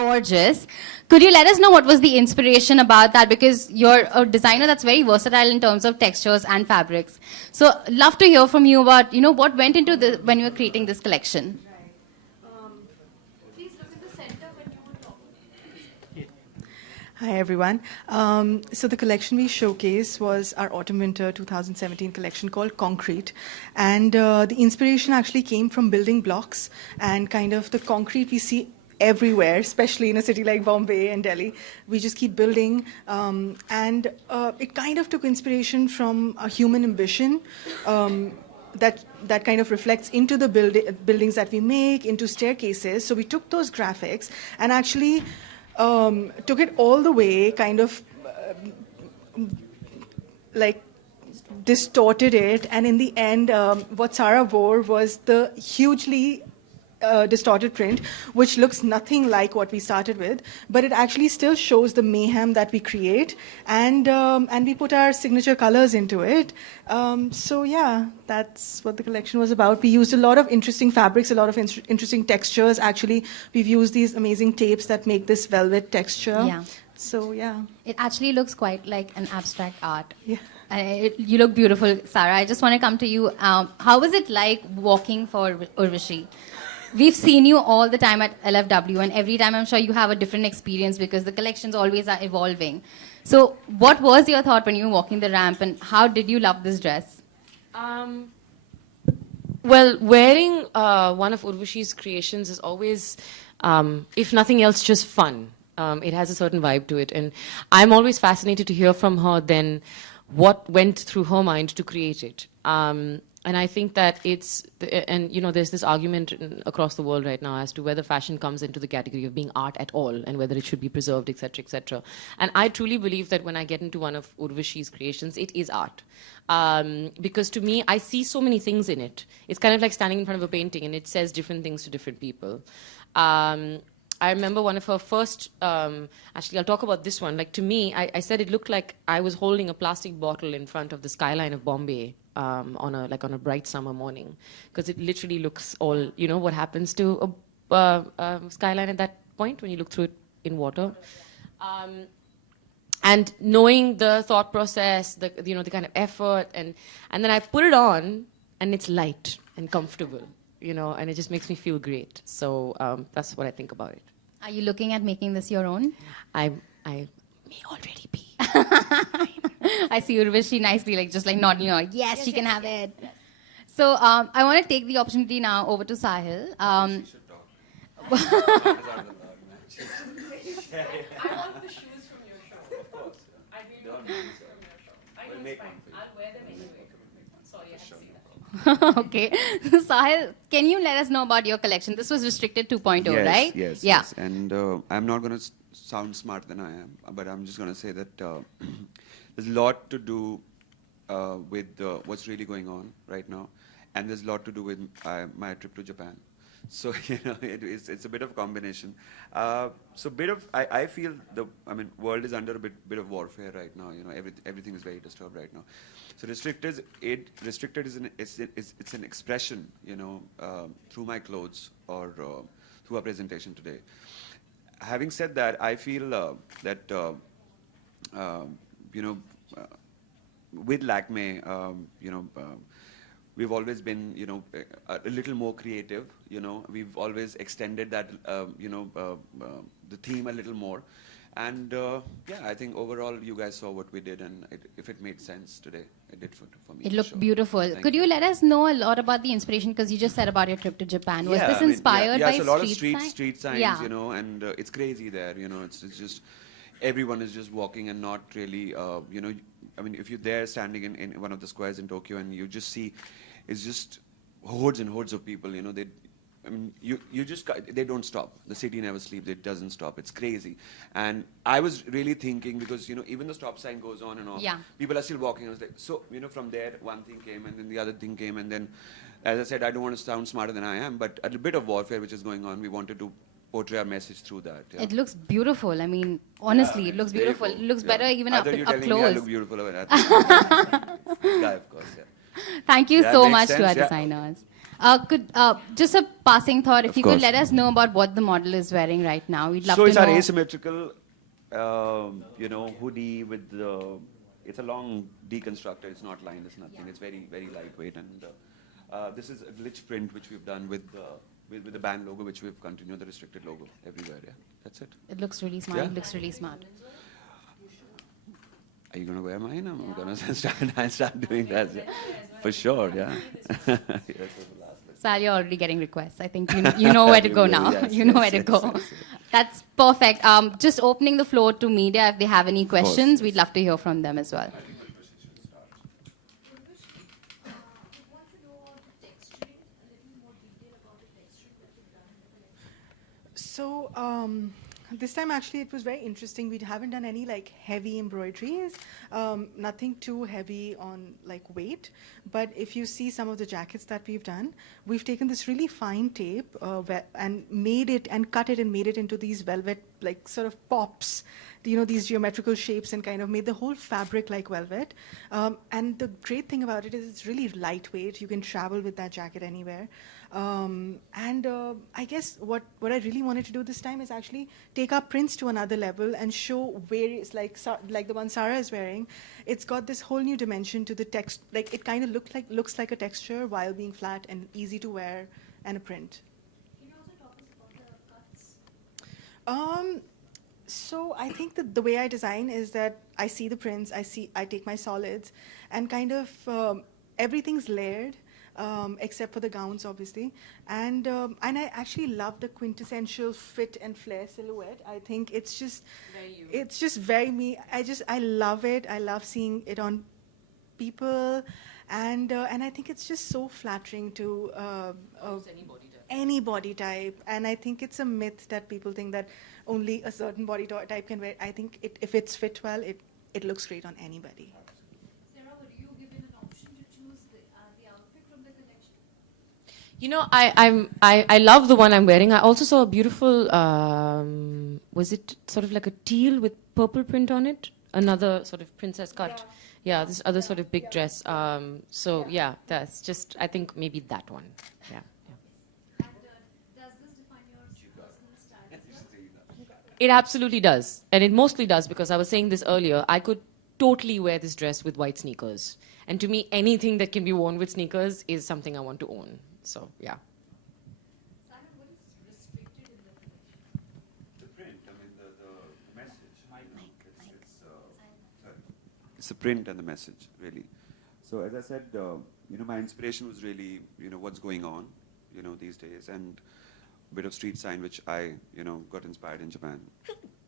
gorgeous. Could you let us know what was the inspiration about that? Because you're a designer that's very versatile in terms of textures and fabrics. So love to hear from you about, what went into when you were creating this collection. Please look at the center when you were talking. Hi, everyone. So the collection we showcased was our Autumn-Winter 2017 collection called Concrete. And the inspiration actually came from building blocks and kind of the concrete we see everywhere, especially in a city like Bombay and Delhi. We just keep building. And it kind of took inspiration from a human ambition that kind of reflects into the buildings that we make, into staircases. So we took those graphics and actually took it all the way, kind of like distorted it, and in the end, what Sarah wore was the hugely distorted print, which looks nothing like what we started with, but it actually still shows the mayhem that we create, and we put our signature colors into it. So yeah, that's what the collection was about. We used a lot of interesting fabrics, a lot of interesting textures. Actually, we've used these amazing tapes that make this velvet texture. Yeah. So yeah. It actually looks quite like an abstract art. Yeah. You look beautiful, Sarah. I just want to come to you. How was it like walking for Urvashi? We've seen you all the time at LFW, and every time I'm sure you have a different experience because the collections always are evolving. So what was your thought when you were walking the ramp, and how did you love this dress? Well, wearing one of Urvashi's creations is always, if nothing else, just fun. It has a certain vibe to it. And I'm always fascinated to hear from her then what went through her mind to create it. And I think that there's this argument across the world right now as to whether fashion comes into the category of being art at all and whether it should be preserved, etc., etc. And I truly believe that when I get into one of Urvashi's creations, it is art. Because to me, I see so many things in it. It's kind of like standing in front of a painting and it says different things to different people. I remember one of her first, actually I'll talk about this one. Like to me, I said it looked like I was holding a plastic bottle in front of the skyline of Bombay on a bright summer morning. Because it literally looks all, what happens to a skyline at that point when you look through it in water. And knowing the thought process, the kind of effort, and then I put it on and it's light and comfortable. And it just makes me feel great. So that's what I think about it. Are you looking at making this your own? I may already be. I see Urvashi nicely, nodding, yes, she can have it. Yes. So I want to take the opportunity now over to Sahil. I want the shoes from your shop. Of course. I really want the shoes from your shop. I know it's fine. I'll wear them anyway. Sorry, I had to see that. Okay. Sahil, can you let us know about your collection? This was restricted 2.0, right? Yes, yeah. Yes. And I'm not going to sound smarter than I am, but I'm just going to say that there's a lot to do with what's really going on right now. And there's a lot to do with my trip to Japan. So, it's a bit of a combination. I feel world is under a bit of warfare right now. Everything is very disturbed right now. So restricted is an expression, through my clothes or through a presentation today. Having said that, I feel that with Lakme, we've always been, a little more creative. We've always extended that, the theme a little more. And I think overall you guys saw what we did, and if it made sense today, it did for me. It looked beautiful. Could you let us know a lot about the inspiration? Because you just said about your trip to Japan. Was this inspired by so a lot of street signs, and it's crazy there. It's just everyone is just walking and not really, if you're there standing in one of the squares in Tokyo and you just see, it's just hordes and hordes of people. They don't stop. The city never sleeps. It doesn't stop. It's crazy. And I was really thinking, because, even the stop sign goes on and off. Yeah. People are still walking. I was like, so, from there, one thing came, and then the other thing came, and then, as I said, I don't want to sound smarter than I am, but a bit of warfare which is going on, we wanted to portray our message through that. Yeah. It looks beautiful. Honestly, it looks beautiful. It looks better even up close. Me I look beautiful. Guy, of course, yeah. Thank you so much to our designers. Just a passing thought, if Of you could course. let us know about what the model is wearing right now. We'd love So to it's know. our asymmetrical, hoodie with the. It's a long deconstructor. It's not lined. It's nothing. It's very, very lightweight. And this is a glitch print which we've done with the band logo, which we've continued the restricted logo everywhere. Yeah, that's it. It looks really smart. Yeah. It looks really smart. Are you gonna wear mine? I'm gonna start doing that. For sure. Yeah. Sal, you're already getting requests. I think you know where to go now. Yes, you know yes, where to yes, go. yes, yes. That's perfect. Just opening the floor to media if they have any questions. We'd love to hear from them as well. So this time actually it was very interesting. We haven't done any like heavy embroideries, nothing too heavy on like weight. But if you see some of the jackets that we've done, we've taken this really fine tape and made it and cut it and made it into these velvet like sort of pops, these geometrical shapes, and kind of made the whole fabric like velvet. And the great thing about it is it's really lightweight. You can travel with that jacket anywhere. I guess what I really wanted to do this time is actually take our prints to another level and show various, like the one Sarah is wearing. It's got this whole new dimension to the text. Like it kind of looks like a texture while being flat and easy to wear and a print. Can you also talk us about the cuts? So I think that the way I design is that I see the prints, I take my solids, and kind of everything's layered. Except for the gowns, obviously, and I actually love the quintessential fit and flare silhouette. I think it's just very me. I love it. I love seeing it on people, and I think it's just so flattering to any body type. And I think it's a myth that people think that only a certain body type can wear. I think if it's fit well, it looks great on anybody. Sarah, were you given an option to choose the outfit from the collection? I love the one I'm wearing. I also saw a beautiful, was it sort of like a teal with purple print on it? Another sort of princess cut. Yeah, this other sort of big dress. That's just, I think maybe that one. Yeah. And does this define your personal style as well? It absolutely does. And it mostly does because I was saying this earlier. I could totally wear this dress with white sneakers. And to me, anything that can be worn with sneakers is something I want to own. So, yeah. Simon, what is restricted in the collection? The print, I mean, the message. It's the print and the message, really. So as I said, my inspiration was really, what's going on, these days, and a bit of street sign, which I, got inspired in Japan.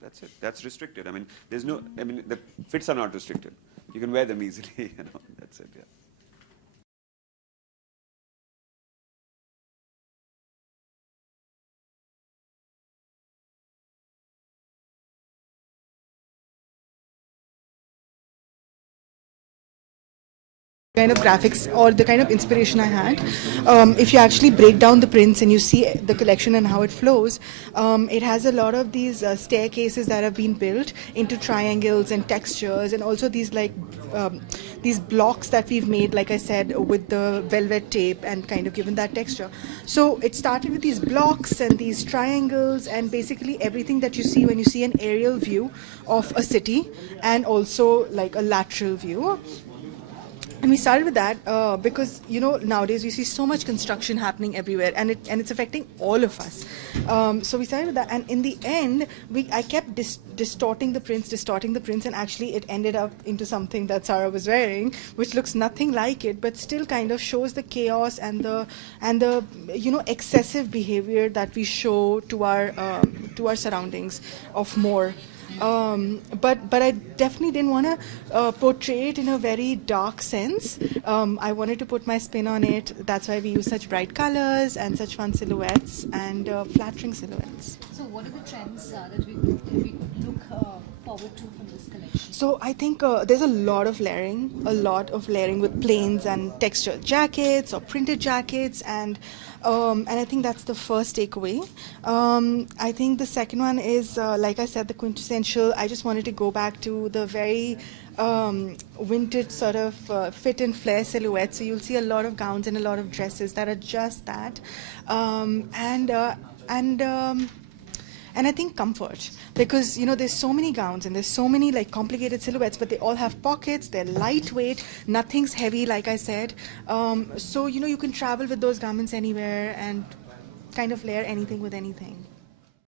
That's it. That's restricted. I mean, the fits are not restricted. You can wear them easily, That's it, yeah. Kind of graphics or the kind of inspiration I had. If you actually break down the prints and you see the collection and how it flows, it has a lot of these staircases that have been built into triangles and textures, and also these these blocks that we've made, like I said, with the velvet tape and kind of given that texture. So it started with these blocks and these triangles and basically everything that you see when you see an aerial view of a city, and also like a lateral view. And we started with that because nowadays we see so much construction happening everywhere, and it's affecting all of us. So we started with that, and in the end, I kept distorting the prints, and actually it ended up into something that Sarah was wearing, which looks nothing like it, but still kind of shows the chaos and the excessive behavior that we show to our surroundings of more. But I definitely didn't want to portray it in a very dark sense. I wanted to put my spin on it. That's why we use such bright colors and such fun silhouettes and flattering silhouettes. So what are the trends that we could look forward to from this collection? So I think there's a lot of layering with plains and textured jackets or printed jackets, and I think that's the first takeaway. I think the second one is, like I said, the quintessential. I just wanted to go back to the very vintage sort of fit and flare silhouette. So you'll see a lot of gowns and a lot of dresses that are just that, and I think comfort, because there's so many gowns and there's so many like complicated silhouettes, but they all have pockets. They're lightweight, nothing's heavy, like I said. So you can travel with those garments anywhere and kind of layer anything with anything.